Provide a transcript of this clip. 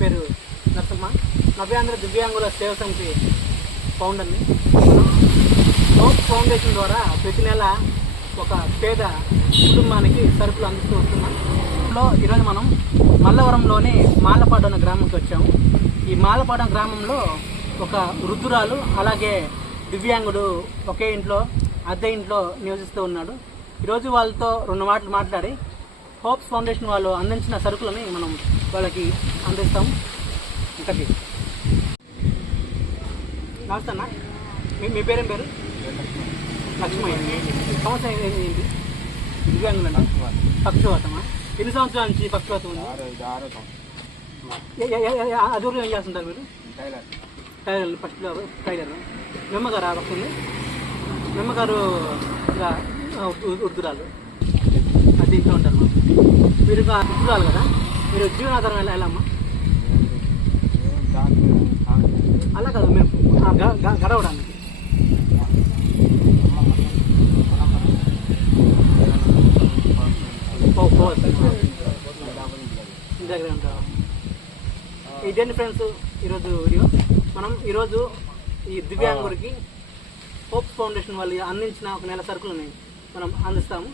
పేరు నరసింహ. నవ్యాంధ్ర దివ్యాంగుల సేవ సమితి ఫౌండర్ని. హోప్ ఫౌండేషన్ ద్వారా ప్రతి నెల ఒక పేద కుటుంబానికి సరుకులు అందిస్తూ వస్తున్నాం. ఈరోజు మనం మల్లవరంలోని మాలపాడు అనే గ్రామంకి వచ్చాము. ఈ మాలపాడు గ్రామంలో ఒక వృద్ధురాలు అలాగే దివ్యాంగుడు ఒకే ఇంట్లో అద్దె ఇంట్లో నివసిస్తూ ఉన్నాడు. ఈరోజు వాళ్ళతో రెండు మాటలు మాట్లాడి హోప్స్ ఫౌండేషన్ వాళ్ళు అందించిన సరుకులని మనం వాళ్ళకి అందిస్తాం. ఇంతకి. నమస్తే అన్న. మీ మీ పేరేం పేరు? లక్ష్మయ్య. సమస్య ఏంటి ఏంటి? దివ్యాంగులండి పక్షవాతమా? ఎన్ని సంవత్సరాల నుంచి పక్షవాతం ఉంది? ఏ- ఏం చేస్తుంటారు మీరు? టైలర్. First tailor. మెమ్మగారు వస్తుంది మెమ్మగారు ఇలా ఉ- అది ఇంట్లో ఉంటారు మీరు ఇంకా కదా? మీరు జీవనాధారం ఎలా ఎలా అమ్మా అలా కాదు మేము గ- గడవడానికి. దగ్గర ఇదేంటి ఫ్రెండ్స్ ఈరోజు వీడియో? మనం ఈరోజు ఈ దివ్యాంగుడికి హోప్ ఫౌండేషన్ వాళ్ళు అందించిన ఒక నెల సరుకులని మనం అందిస్తాము.